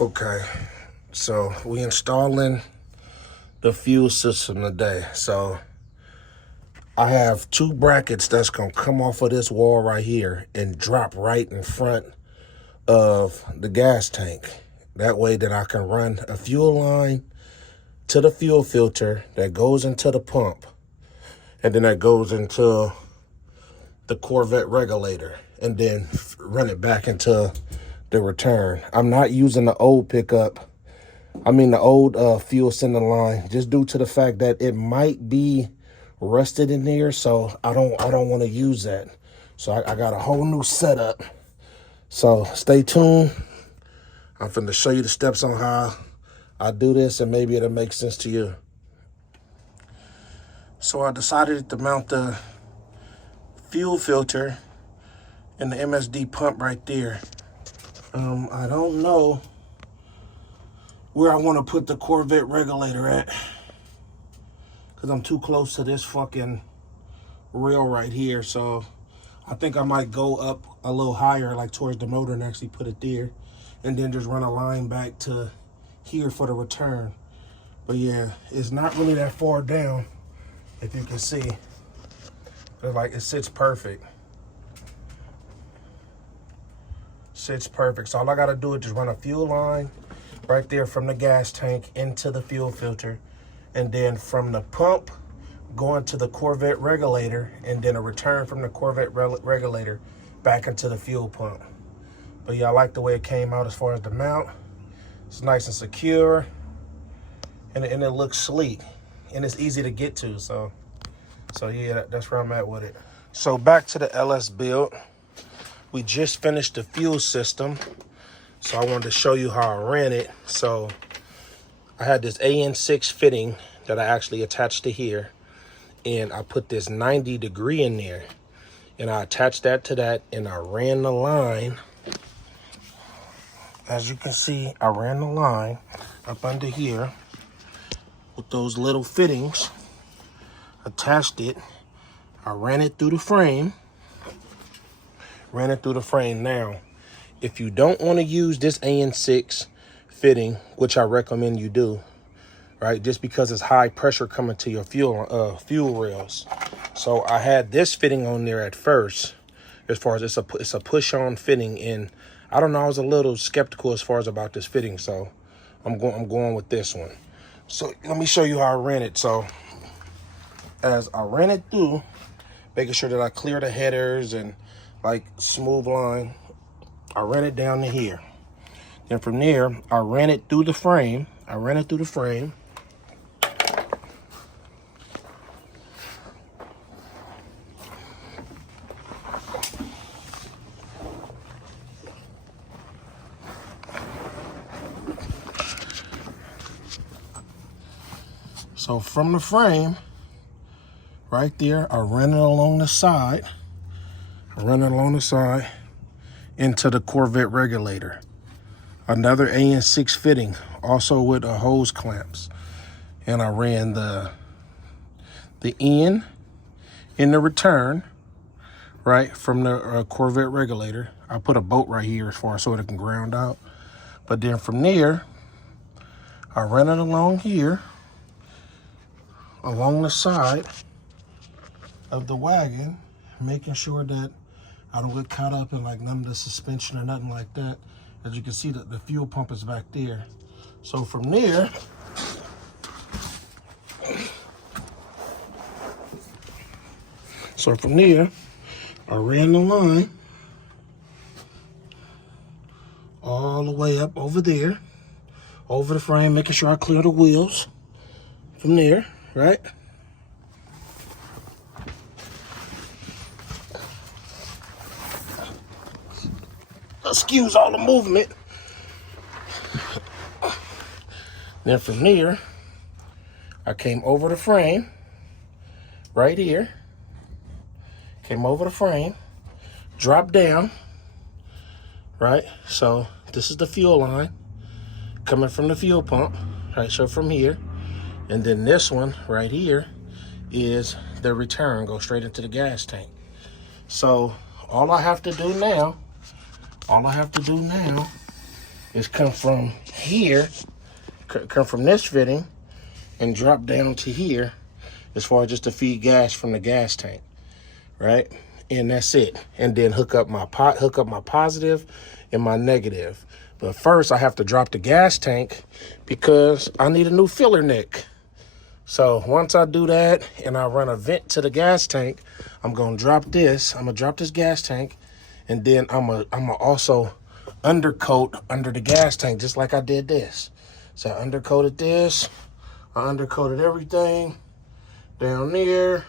Okay, so we installing the fuel system today. So I have two brackets that's gonna come off of this wall right here and drop right in front of the gas tank. That way that I can run a fuel line to the fuel filter that goes into the pump, and then that goes into the Corvette regulator, and then run it back into the return. I'm not using the old pickup. I mean the old fuel sending line, just due to the fact that it might be rusted in there. So I don't want to use that. So I got a whole new setup. So stay tuned. I'm finna show you the steps on how I do this, and maybe it'll make sense to you. So I decided to mount the fuel filter in the MSD pump right there. I don't know where I want to put the Corvette regulator at, because I'm too close to this fucking rail right here. So I think I might go up a little higher, like towards the motor, and actually put it there, and then just run a line back to here for the return. But yeah, it's not really that far down, if you can see. But like, it sits perfect. Sits perfect. So all I gotta do is just run a fuel line right there from the gas tank into the fuel filter, and then from the pump going to the Corvette regulator, and then a return from the Corvette regulator back into the fuel pump. But yeah, I like the way it came out as far as the mount. It's nice and secure, and it looks sleek, and it's easy to get to. So yeah, that's where I'm at with it. So back to the LS build. We just finished the fuel system, so I wanted to show you how I ran it. So I had this AN6 fitting that I actually attached to here, and I put this 90 degree in there, and I attached that to that, and I ran the line. As you can see, I ran the line up under here with those little fittings, attached it. I ran it through the frame. Now, if you don't want to use this AN6 fitting, which I recommend you do, right? Just because it's high pressure coming to your fuel rails. So I had this fitting on there at first, as far as it's a push-on fitting, and I don't know, I was a little skeptical as far as about this fitting, so I'm going with this one. So let me show you how I ran it. So as I ran it through, making sure that I clear the headers and like smooth line, I ran it down to here. Then from there, I ran it through the frame. So from the frame, right there, I ran it along the side. Into the Corvette regulator. Another AN6 fitting, also with hose clamps. And I ran the in the return, right, from the Corvette regulator. I put a bolt right here as far so it can ground out. But then from there, I ran it along here, along the side of the wagon, making sure that I don't get caught up in like none of the suspension or nothing like that. As you can see, the fuel pump is back there. So from there, I ran the line all the way up over there, over the frame, making sure I clear the wheels from there, right? Excuse all the movement. Then from there, I came over the frame, right here. Came over the frame, dropped down, right? So this is the fuel line coming from the fuel pump, right? So from here, and then this one right here is the return, go straight into the gas tank. So all I have to do now is come from here, come from this fitting and drop down to here as far as just to feed gas from the gas tank, right? And that's it. And then hook up my positive and my negative. But first I have to drop the gas tank because I need a new filler neck. So once I do that and I run a vent to the gas tank, I'm gonna drop this. I'm gonna drop this gas tank, and then I'm gonna also undercoat under the gas tank just like I did this. So I undercoated this. I undercoated everything down there.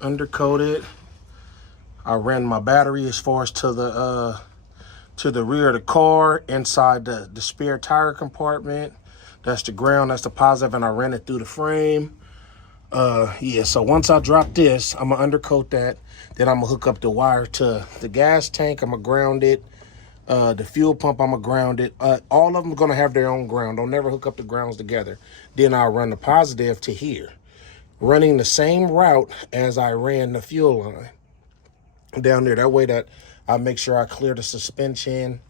Undercoated. I ran my battery as far as to the rear of the car, inside the spare tire compartment. That's the ground, that's the positive, and I ran it through the frame. Yeah, so once I drop this, I'm gonna undercoat that. Then I'm gonna hook up the wire to the gas tank. I'm gonna ground it. The fuel pump, I'm gonna ground it. All of them are gonna have their own ground. Don't never hook up the grounds together. Then I'll run the positive to here, running the same route as I ran the fuel line down there. That way that I make sure I clear the suspension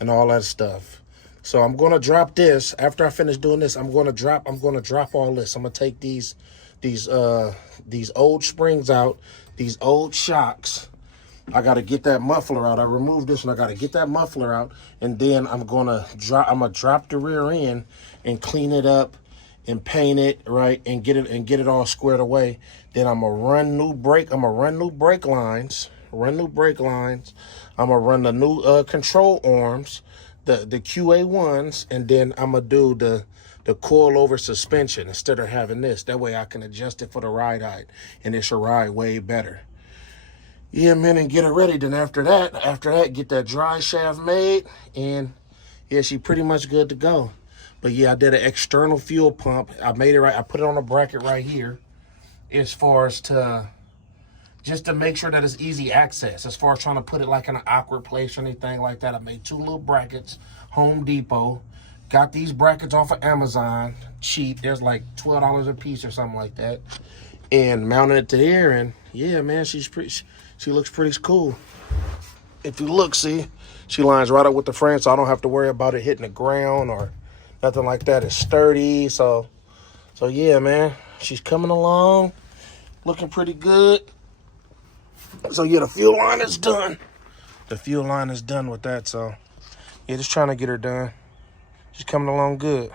and all that stuff. So I'm gonna drop this. After I finish doing this, I'm gonna drop all this. I'm gonna take these old springs out, these old shocks. I gotta get that muffler out. I removed this one. I gotta get that muffler out, and then I'm gonna drop the rear end and clean it up and paint it right and get it all squared away. Then I'm gonna run new brake lines. I'm gonna run the new control arms, the QA1s, and then I'm gonna do the coilover suspension instead of having this. That way I can adjust it for the ride height, and it should ride way better. Yeah, man, and get it ready. Then after that, get that dry shaft made, and yeah, she pretty much good to go. But yeah, I did an external fuel pump. I made it right. I put it on a bracket right here, as far as just to make sure that it's easy access. As far as trying to put it like in an awkward place or anything like that, I made 2 little brackets, Home Depot. Got these brackets off of Amazon, cheap. There's like $12 a piece or something like that. And mounted it to here, and yeah, man, she looks pretty cool. If you look, see, she lines right up with the frame, so I don't have to worry about it hitting the ground or nothing like that. It's sturdy, so yeah, man, she's coming along, looking pretty good. So yeah, the fuel line is done. The fuel line is done with that, so yeah, just trying to get her done. She's coming along good.